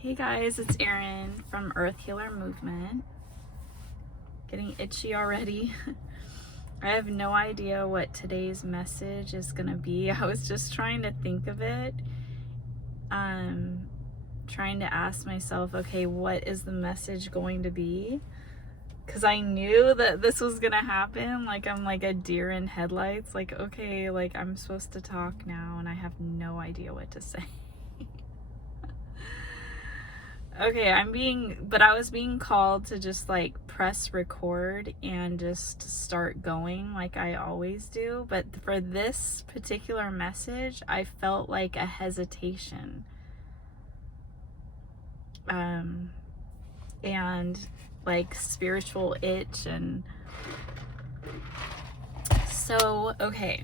Hey guys, it's Erin from Earth Healer Movement. Getting itchy already. I have no idea what today's message is gonna be. I was just trying to think of it. Trying to ask myself, okay, what is the message going to be? Because I knew that this was gonna happen. Like, I'm like a deer in headlights. Like, okay, like I'm supposed to talk now and I have no idea what to say. Okay, I was being called to just like press record and just start going like I always do. But for this particular message, I felt like a hesitation. And like spiritual itch. And so, okay.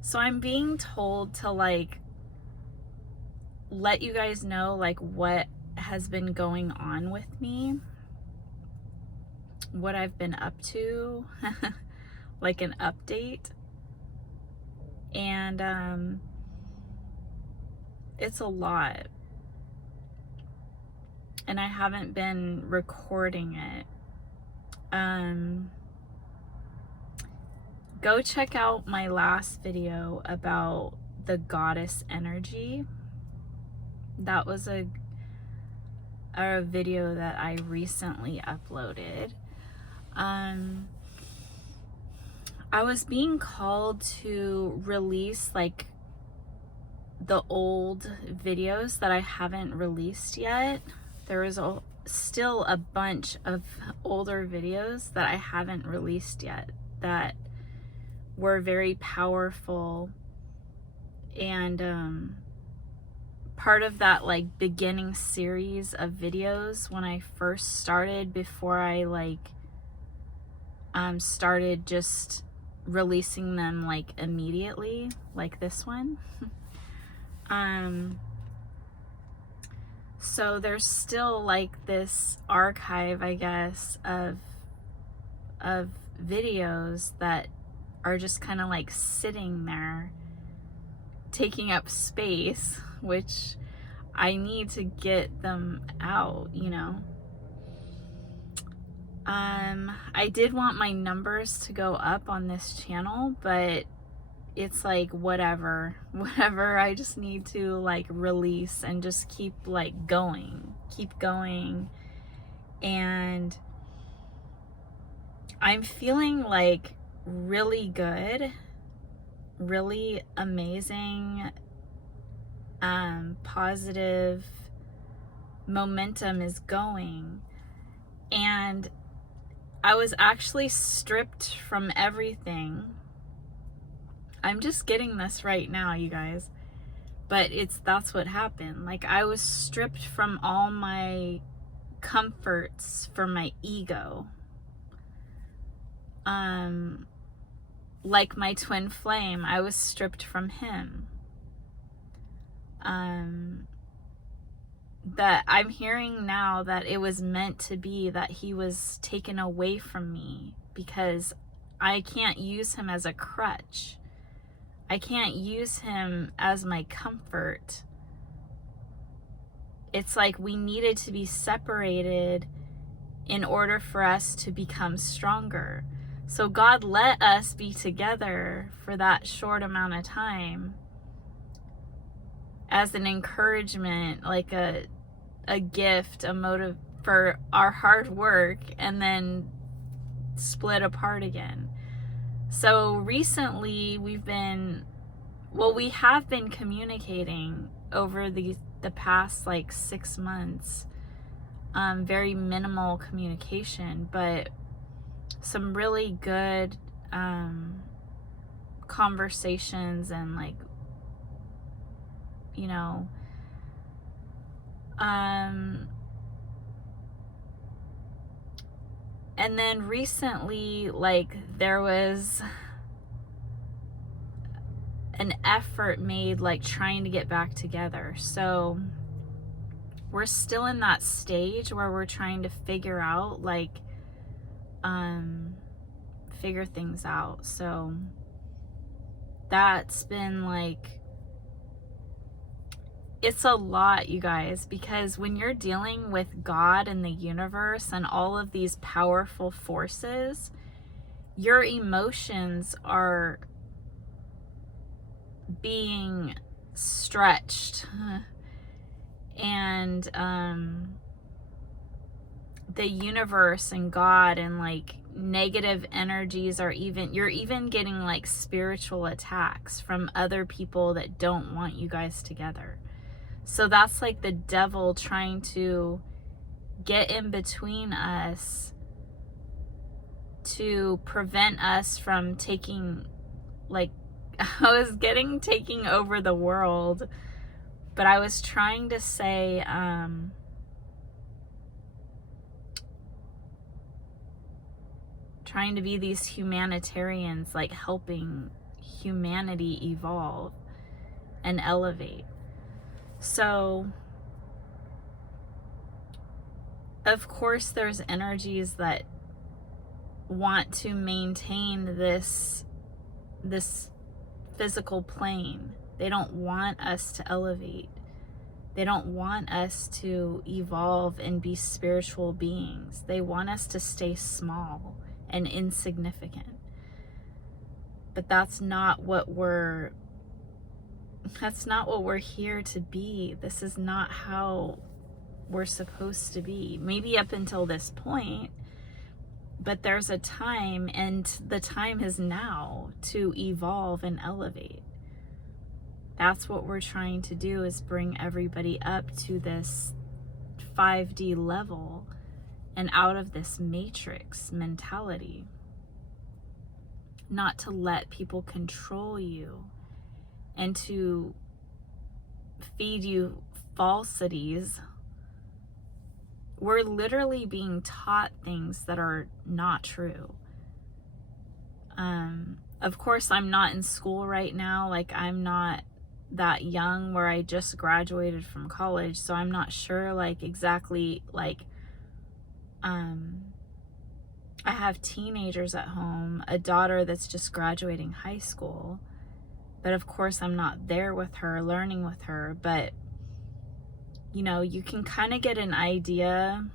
So I'm being told to like let you guys know like what has been going on with me, what I've been up to, like an update. And it's a lot, and I haven't been recording it. Go check out my last video about the goddess energy. That was a video that I recently uploaded. I was being called to release like the old videos that I haven't released yet. There is still a bunch of older videos that I haven't released yet that were very powerful, and part of that like beginning series of videos when I first started, before I like started just releasing them like immediately, like this one. So there's still like this archive, I guess, of videos that are just kind of like sitting there taking up space, which I need to get them out, you know. I did want my numbers to go up on this channel, but it's like whatever, I just need to like release and just keep like going. And I'm feeling like really good, really amazing, positive momentum is going. And I was actually stripped from everything. I'm just getting this right now, you guys. But that's what happened. Like, I was stripped from all my comforts for my ego. Like my twin flame, I was stripped from him. That I'm hearing now that it was meant to be, that he was taken away from me because I can't use him as a crutch. I can't use him as my comfort. It's like we needed to be separated in order for us to become stronger. So God let us be together for that short amount of time as an encouragement, like a gift, a motive for our hard work, and then split apart again. So recently we have been communicating over the past like 6 months. Very minimal communication, but some really good conversations, and like, you know, and then recently, like, there was an effort made like trying to get back together. So we're still in that stage where we're trying to figure out like figure things out. So that's been like it's a lot, you guys, because when you're dealing with God and the universe and all of these powerful forces, your emotions are being stretched. And the universe and God and like negative energies are you're even getting like spiritual attacks from other people that don't want you guys together. So that's like the devil trying to get in between us to prevent us from taking, like, taking over the world, but I was trying to say, trying to be these humanitarians, like helping humanity evolve and elevate. So, of course, there's energies that want to maintain this physical plane. They don't want us to elevate. They don't want us to evolve and be spiritual beings. They want us to stay small and insignificant. But that's not what we're here to be. This is not how we're supposed to be. Maybe up until this point, but there's a time, and the time is now to evolve and elevate. That's what we're trying to do, is bring everybody up to this 5D level and out of this matrix mentality. Not to let people control you and to feed you falsities. We're literally being taught things that are not true. Of course, I'm not in school right now. Like, I'm not that young, where I just graduated from college, so I'm not sure like exactly, like, I have teenagers at home, a daughter that's just graduating high school, but of course I'm not there with her, learning with her. But you know, you can kind of get an idea.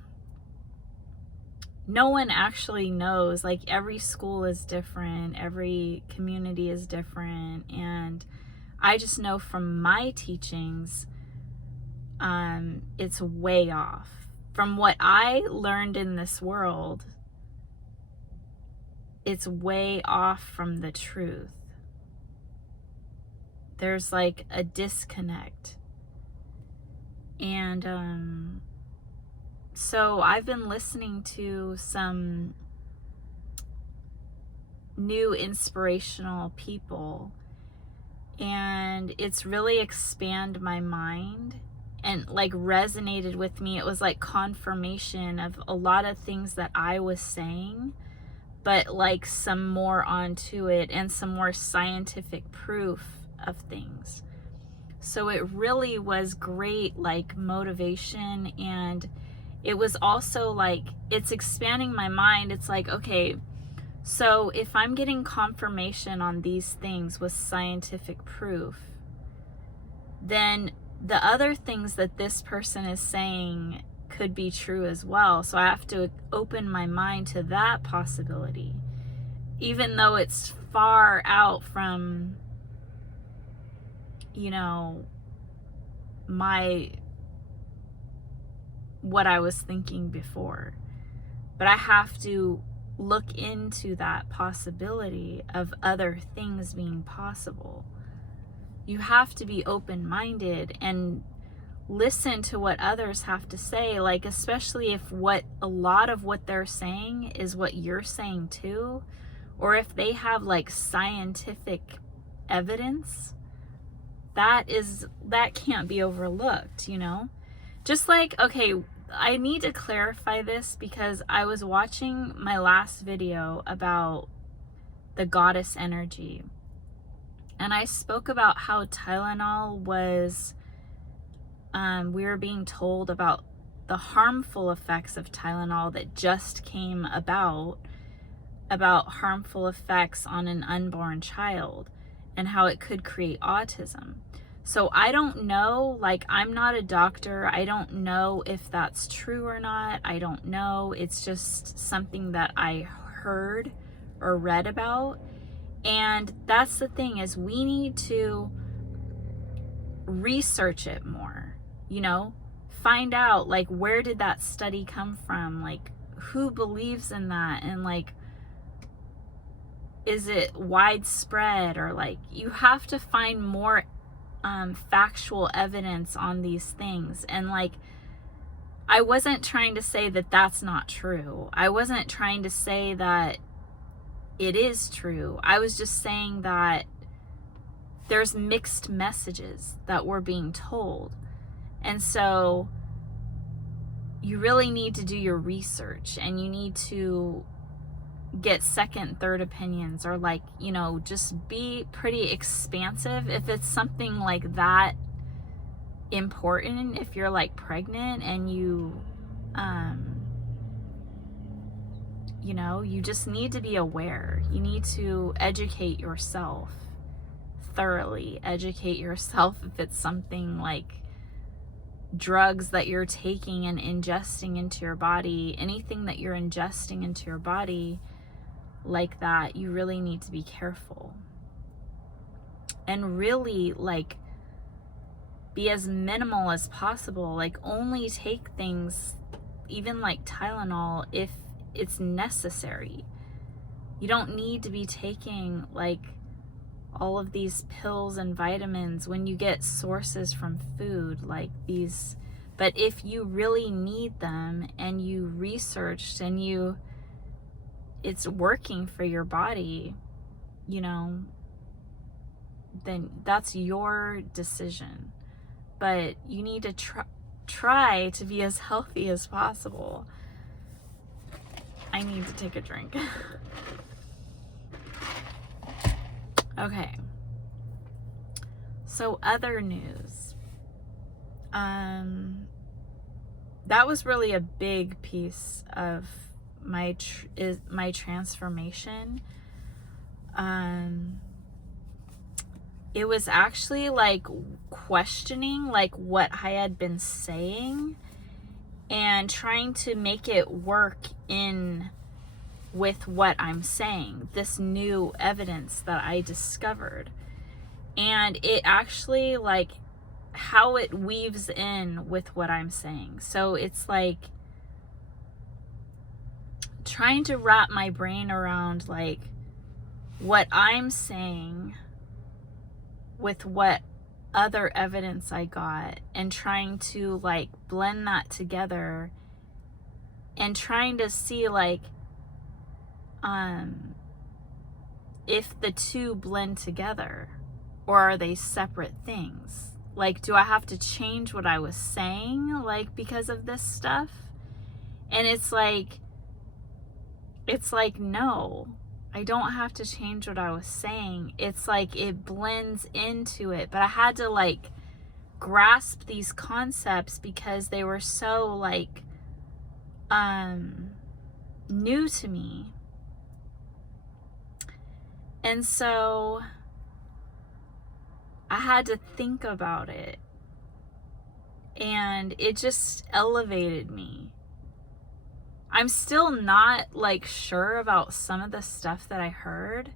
No one actually knows. Like, every school is different, every community is different, and I just know from my teachings, it's way off. From what I learned in this world, it's way off from the truth. There's like a disconnect. And so I've been listening to some new inspirational people, and it's really expanded my mind and like resonated with me. It was like confirmation of a lot of things that I was saying, but like some more onto it and some more scientific proof of things. So it really was great, like, motivation. And it was also like, it's expanding my mind. It's like, okay, so if I'm getting confirmation on these things with scientific proof, then the other things that this person is saying could be true as well. So I have to open my mind to that possibility, even though it's far out from, you know, what I was thinking before. But I have to look into that possibility of other things being possible. You have to be open-minded and listen to what others have to say, like, especially if a lot of what they're saying is what you're saying too, or if they have like scientific evidence. That can't be overlooked, you know? Just like, okay, I need to clarify this because I was watching my last video about the goddess energy, and I spoke about how Tylenol was, we were being told about the harmful effects of Tylenol that just came about harmful effects on an unborn child and how it could create autism. So I don't know, like, I'm not a doctor. I don't know if that's true or not. I don't know. It's just something that I heard or read about. And that's the thing, is we need to research it more, you know, find out, like, where did that study come from? Like, who believes in that? And like, is it widespread? Or like, you have to find more factual evidence on these things. And like, I wasn't trying to say that that's not true. I wasn't trying to say that it is true. I was just saying that there's mixed messages that we're being told. And so you really need to do your research, and you need to get second, third opinions, or like, you know, just be pretty expansive if it's something like that important. If you're like pregnant and you know, you just need to be aware. You need to educate yourself, thoroughly educate yourself. If it's something like drugs that you're taking and ingesting into your body, anything that you're ingesting into your body like that, you really need to be careful. And really, like, be as minimal as possible. Like, only take things, even like Tylenol, if it's necessary. You don't need to be taking like all of these pills and vitamins when you get sources from food like these. But if you really need them, and you researched, and it's working for your body, you know, then that's your decision. But you need to try to be as healthy as possible. I need to take a drink. Okay. So other news. That was really a big piece of my transformation. It was actually like questioning like what I had been saying, and trying to make it work in with what I'm saying, this new evidence that I discovered. And it actually, like, how it weaves in with what I'm saying. So it's like trying to wrap my brain around like what I'm saying with what other evidence I got, and trying to like blend that together, and trying to see like if the two blend together, or are they separate things? Like, do I have to change what I was saying, like, because of this stuff? And it's like, no, I don't have to change what I was saying. It's like it blends into it. But I had to like grasp these concepts because they were so like new to me. And so I had to think about it, and it just elevated me. I'm still not like sure about some of the stuff that I heard,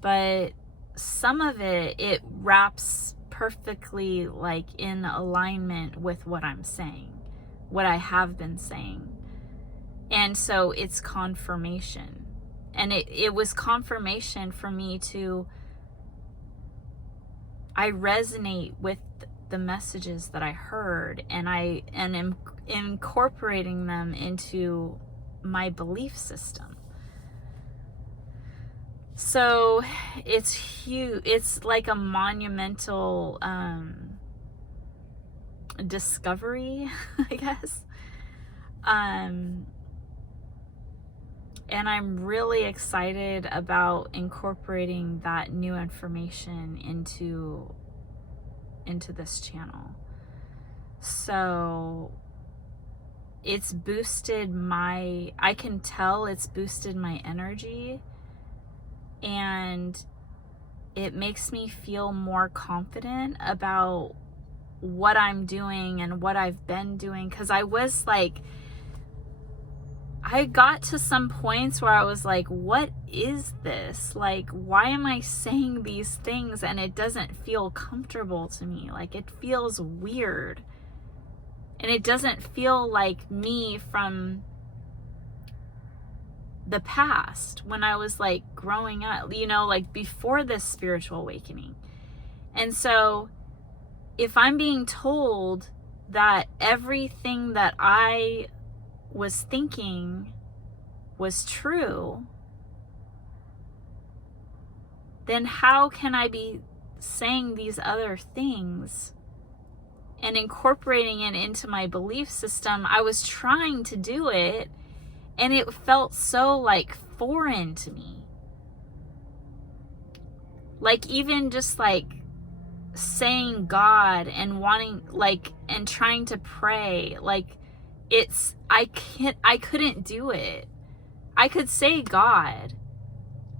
but some of it wraps perfectly like in alignment with what I'm saying, what I have been saying. And so it's confirmation. And it was confirmation for me I resonate with the messages that I heard, and I am incorporating them into my belief system. So it's huge. It's like a monumental discovery, I guess. And I'm really excited about incorporating that new information into this channel. So it's boosted I can tell it's boosted my energy, and it makes me feel more confident about what I'm doing and what I've been doing. Because I was like, I got to some points where I was like, what is this? Like, why am I saying these things and it doesn't feel comfortable to me? Like, it feels weird. And it doesn't feel like me from the past when I was like growing up, you know, like before this spiritual awakening. And so if I'm being told that everything that I was thinking was true, then how can I be saying these other things and incorporating it into my belief system? I was trying to do it, and it felt so like foreign to me. Like even just like saying God and wanting like, and trying to pray, like I couldn't do it. I could say God.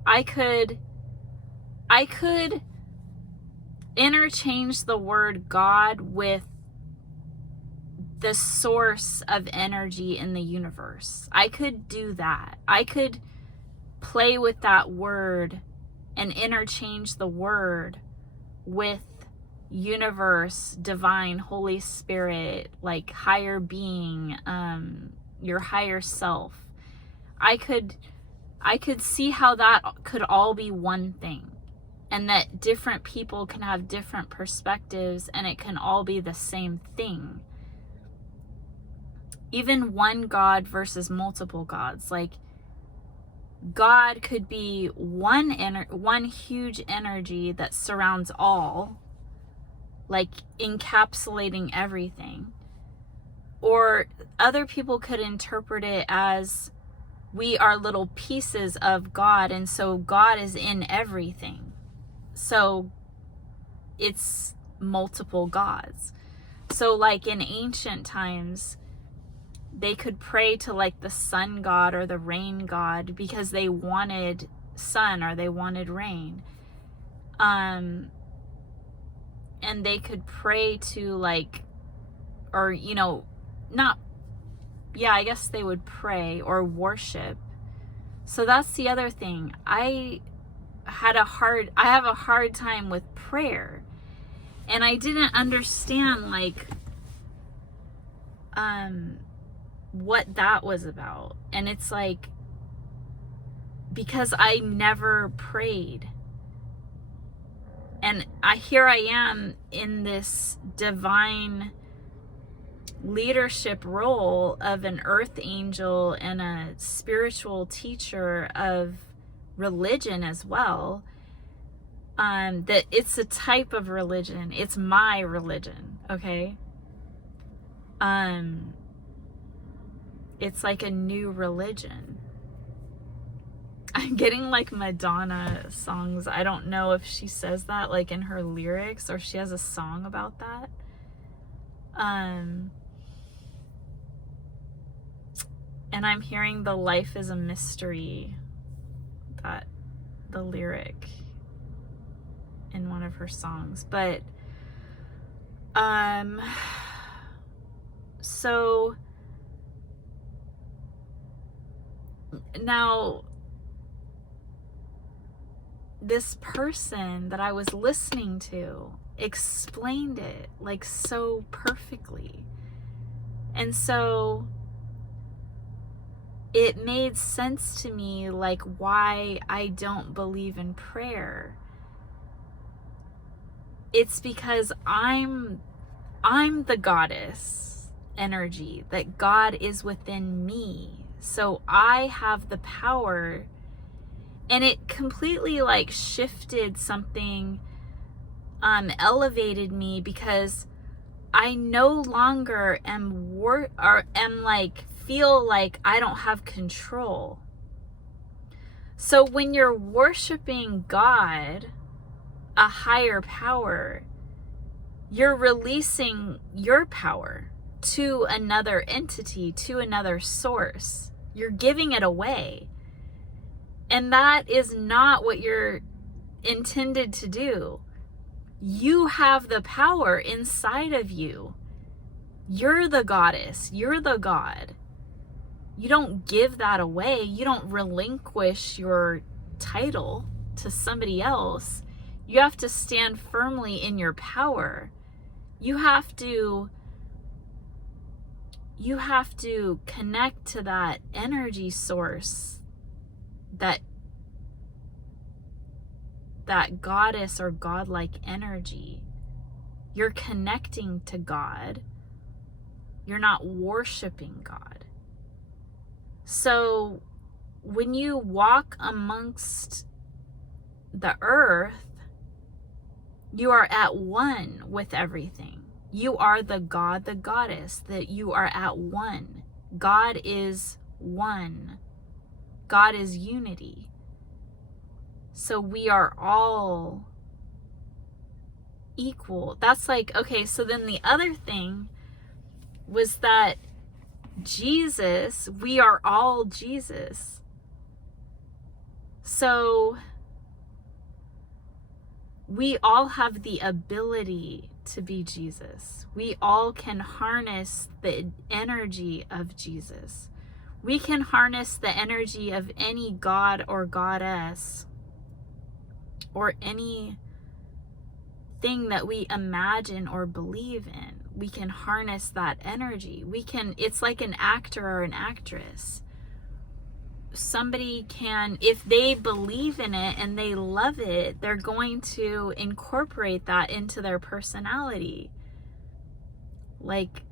I could interchange the word God with the source of energy in the universe. I could do that. I could play with that word and interchange the word with universe, divine, Holy Spirit, like higher being, your higher self. I could see how that could all be one thing, and that different people can have different perspectives and it can all be the same thing. Even one God versus multiple gods. Like, God could be one huge energy that surrounds all, like encapsulating everything. Or other people could interpret it as we are little pieces of God, and so God is in everything. So it's multiple gods. So like in ancient times, they could pray to like the sun god or the rain god because they wanted sun or they wanted rain. And they could pray to like, or, you know, not, yeah, I guess they would pray or worship. So that's the other thing. I have a hard time with prayer. And I didn't understand like, what that was about. And it's like, because I never prayed. And here I am in this divine leadership role of an earth angel and a spiritual teacher of religion as well. That it's a type of religion. It's my religion, okay? It's like a new religion. I'm getting like Madonna songs. I don't know if she says that like in her lyrics or she has a song about that. And I'm hearing the life is a mystery, that the lyric in one of her songs. But so now this person that I was listening to explained it like so perfectly. And so it made sense to me like why I don't believe in prayer. It's because I'm the goddess energy, that God is within me. So I have the power, and it completely like shifted something, elevated me, because I no longer am like feel like I don't have control. So when you're worshiping God, a higher power, you're releasing your power to another entity, to another source. You're giving it away. And that is not what you're intended to do. You have the power inside of you. You're the goddess. You're the god. You don't give that away. You don't relinquish your title to somebody else. You have to stand firmly in your power. You have to connect to that energy source, that goddess or godlike energy. You're connecting to God. You're not worshiping God. So when you walk amongst the earth, you are at one with everything. You are the god, the goddess, that you are at one. God is one. God is unity. So we are all equal. That's like, okay, so then the other thing was that Jesus, we are all Jesus. So we all have the ability to be Jesus. We all can harness the energy of Jesus. We can harness the energy of any god or goddess or any thing that we imagine or believe in. We can harness that energy. It's like an actor or an actress. Somebody can, if they believe in it and they love it, they're going to incorporate that into their personality. Like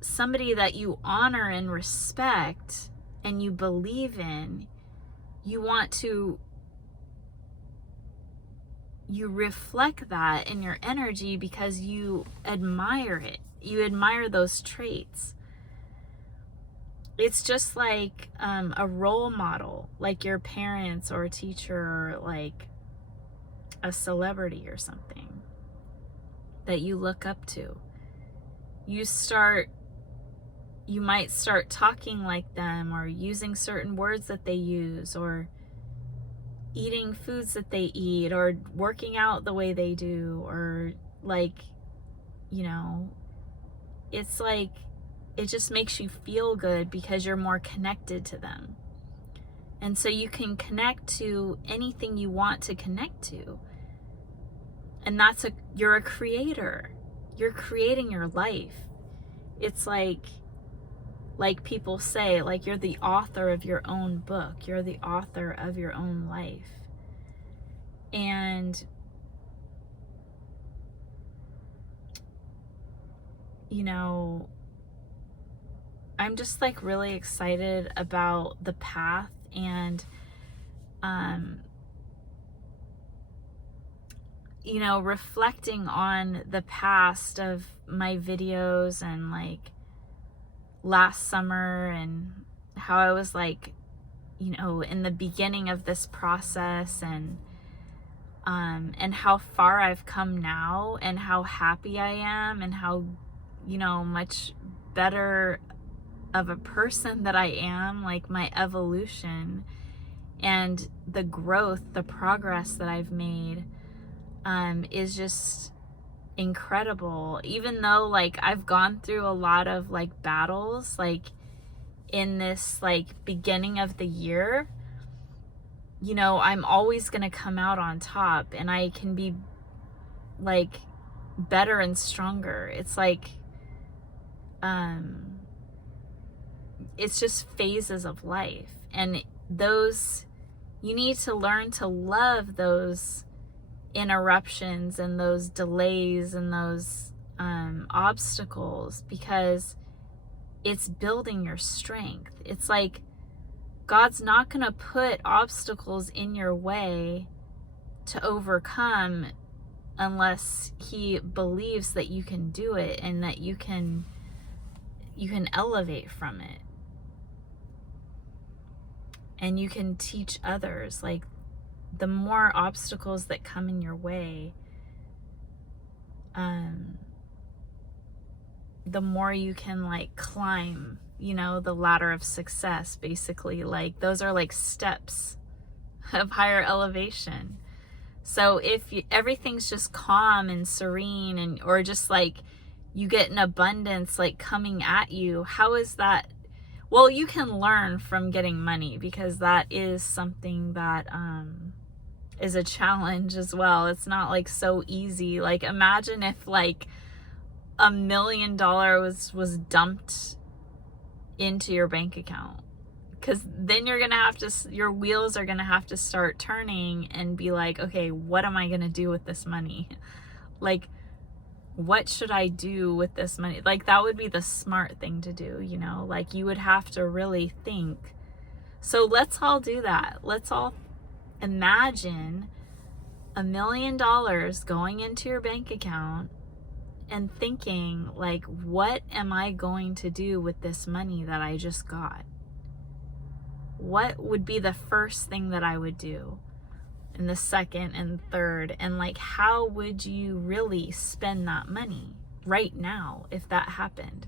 somebody that you honor and respect and you believe in, you reflect that in your energy because you admire it. You admire those traits. It's just like a role model, like your parents or a teacher or like a celebrity or something that you look up to. You might start talking like them or using certain words that they use or eating foods that they eat or working out the way they do, or like, it's like, it just makes you feel good because you're more connected to them. And so you can connect to anything you want to connect to. And you're a creator. You're creating your life. It's like people say, like you're the author of your own book. You're the author of your own life. And I'm just like really excited about the path and reflecting on the past of my videos and like last summer and how I was like, in the beginning of this process and how far I've come now and how happy I am and how, much better of a person that I am, like my evolution and the growth, the progress that I've made is just incredible. Even though like I've gone through a lot of like battles like in this like beginning of the year, I'm always going to come out on top and I can be like better and stronger. It's like it's just phases of life, and you need to learn to love those interruptions and those delays and those obstacles, because it's building your strength. It's like God's not going to put obstacles in your way to overcome unless he believes that you can do it and that you can elevate from it. And you can teach others. Like the more obstacles that come in your way, the more you can like climb, the ladder of success, basically. Like those are like steps of higher elevation. So if everything's just calm and serene, and or just like you get an abundance like coming at you, how is that? Well, you can learn from getting money, because that is something that is a challenge as well. It's not like so easy. Like imagine if like $1 million was dumped into your bank account, because then you're gonna have to, your wheels are gonna have to start turning and be like, okay, what am I gonna do with this money? Like, what should I do with this money? Like, that would be the smart thing to do, you know? Like, you would have to really think. So let's all do that. Let's all imagine $1 million going into your bank account and thinking, like, what am I going to do with this money that I just got? What would be the first thing that I would do? And the second and third, and like, how would you really spend that money right now if that happened?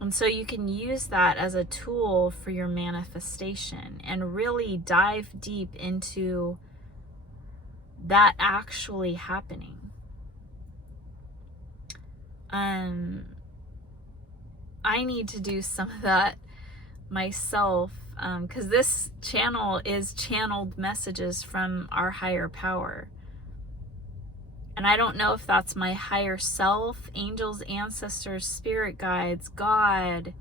And so you can use that as a tool for your manifestation and really dive deep into that actually happening. I need to do some of that myself, because this channel is channeled messages from our higher power. And I don't know if that's my higher self, angels, ancestors, spirit guides, God.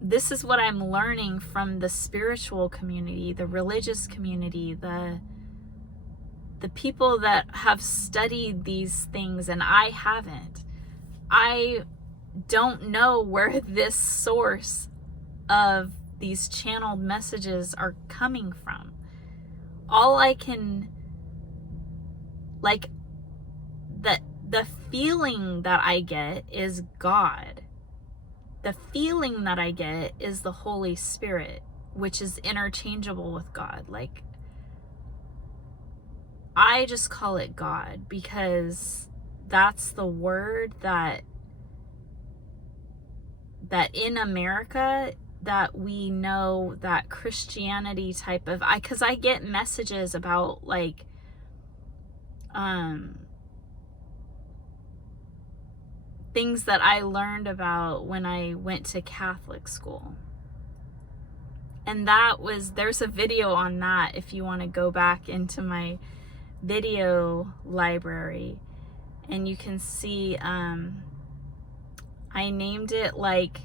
This is what I'm learning from the spiritual community, the religious community, the people that have studied these things, and I haven't. I don't know where this source of these channeled messages are coming from. All I can, like, the feeling that I get is God. The feeling that I get is the Holy Spirit, which is interchangeable with God. Like, I just call it God because that's the word that in America that we know, that Christianity type of, because I get messages about like things that I learned about when I went to Catholic school. And there's a video on that if you want to go back into my video library, and you can see I named it like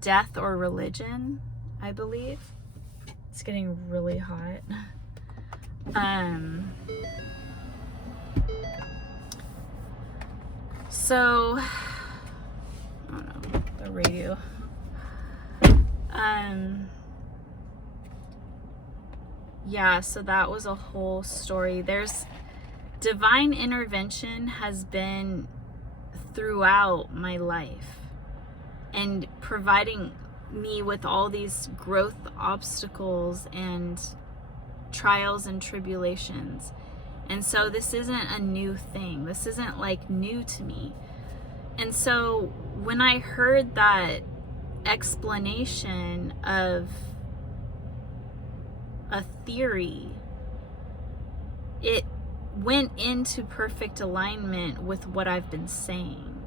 Death or Religion, I believe. It's getting really hot. So, oh no, the radio. Yeah, so that was a whole story. There's divine intervention has been throughout my life and providing me with all these growth obstacles and trials and tribulations. And so this isn't a new thing. This isn't like new to me. And so when I heard that explanation of a theory, it went into perfect alignment with what I've been saying.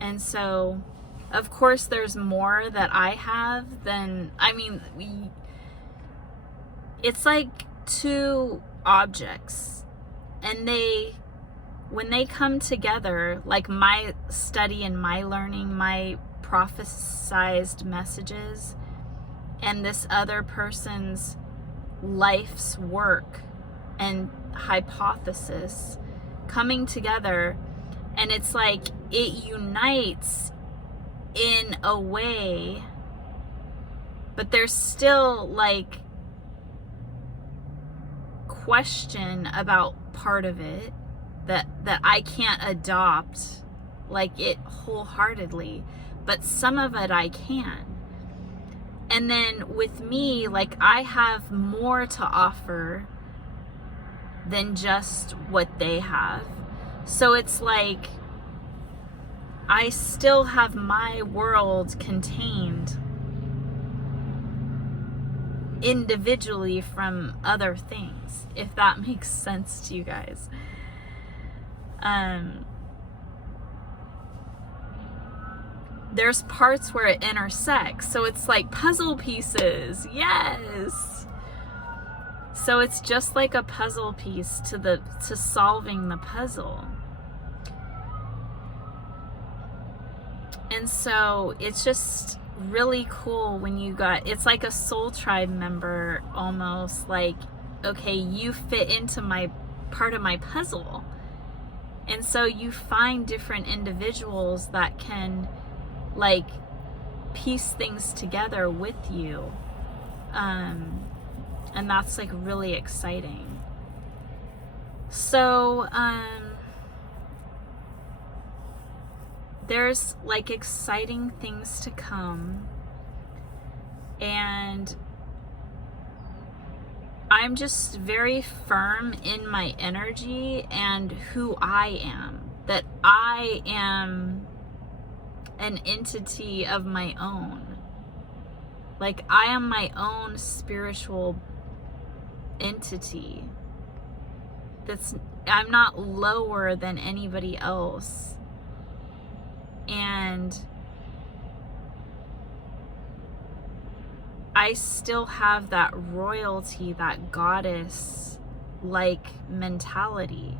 And so, of course, there's more that I have than, it's like two objects, and when they come together, like my study and my learning, my prophesized messages, and this other person's life's work and hypothesis coming together, and it's like it unites in a way, but there's still like question about part of it that I can't adopt like it wholeheartedly, but some of it I can. And then with me, like, I have more to offer than just what they have. So it's like I still have my world contained individually from other things, if that makes sense to you guys. There's parts where it intersects, so it's like puzzle pieces. Yes. So it's just like a puzzle piece to solving the puzzle. And so it's just really cool when it's like a soul tribe member almost, like, okay, you fit into my part of my puzzle. And so you find different individuals that can like piece things together with you. And that's like really exciting. So, there's like exciting things to come, and I'm just very firm in my energy and who I am, that I am an entity of my own. Like, I am my own spiritual entity. I'm not lower than anybody else. And I still have that royalty, that goddess-like mentality.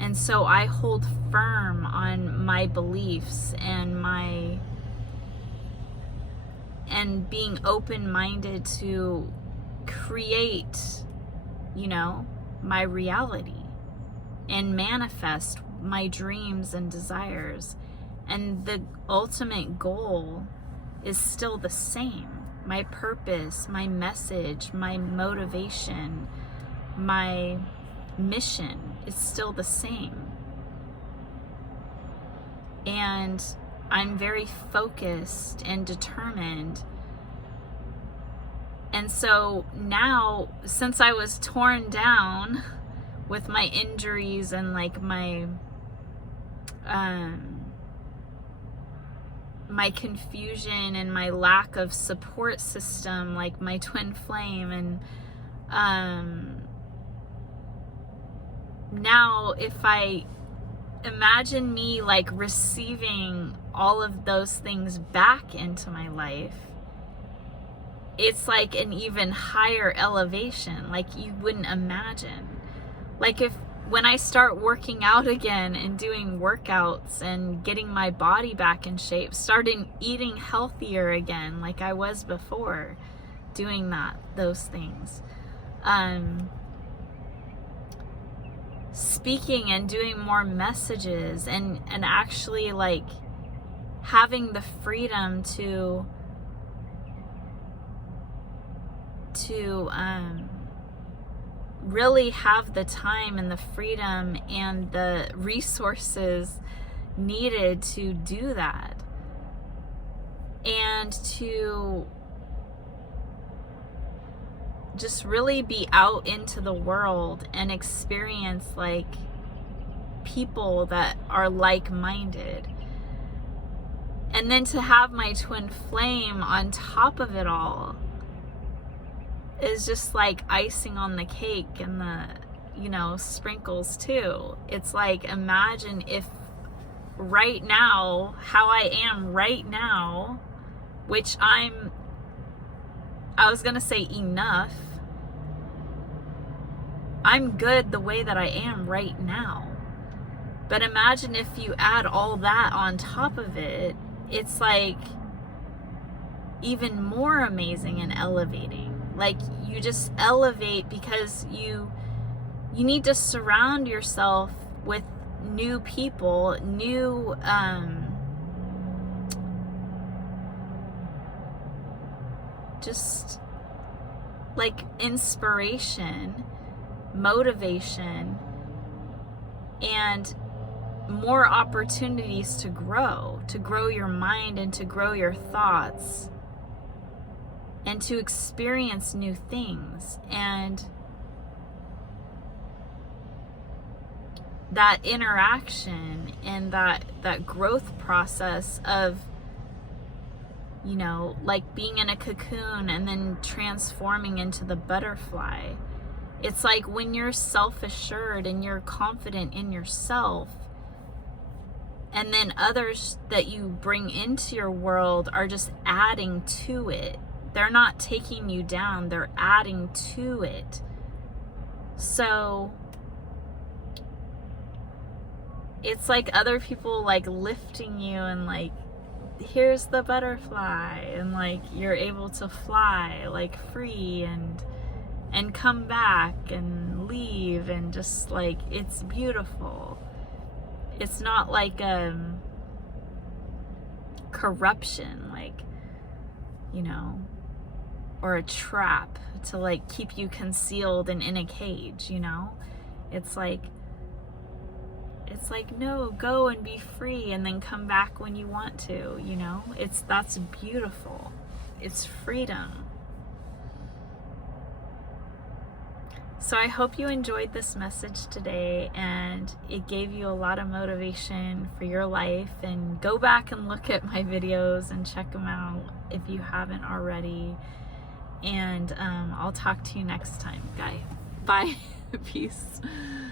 And so I hold firm on my beliefs and being open-minded to create, my reality and manifest my dreams and desires. And the ultimate goal is still the same. My purpose, my message, my motivation, my mission is still the same. And I'm very focused and determined. And so now, since I was torn down with my injuries and like my confusion and my lack of support system, like my twin flame, and now if I imagine me like receiving all of those things back into my life, it's like an even higher elevation, like you wouldn't imagine. Like when I start working out again and doing workouts and getting my body back in shape, starting eating healthier again like I was before, doing those things, speaking and doing more messages, and actually like having the freedom to really have the time and the freedom and the resources needed to do that, and to just really be out into the world and experience like people that are like-minded. And then to have my twin flame on top of it all is just like icing on the cake, and the sprinkles too. It's like, imagine if right now, how I am right now, which I was gonna say enough, I'm good the way that I am right now. But imagine if you add all that on top of it, it's like even more amazing and elevating. Like, you just elevate because you need to surround yourself with new people, new just like inspiration, motivation, and more opportunities to grow your mind and to grow your thoughts and to experience new things. And that interaction and that growth process of, you know, like being in a cocoon and then transforming into the butterfly. It's like when you're self-assured and you're confident in yourself, and then others that you bring into your world are just adding to it. They're not taking you down, they're adding to it. So it's like other people like lifting you and like, here's the butterfly, and like you're able to fly like free and come back and leave, and just like, it's beautiful. It's not like corruption, like, you know, or a trap to like keep you concealed and in a cage, you know. It's like no, go and be free and then come back when you want to, you know. That's beautiful. It's freedom. So I hope you enjoyed this message today and it gave you a lot of motivation for your life. And go back and look at my videos and check them out if you haven't already. And I'll talk to you next time, guys. Bye. Peace.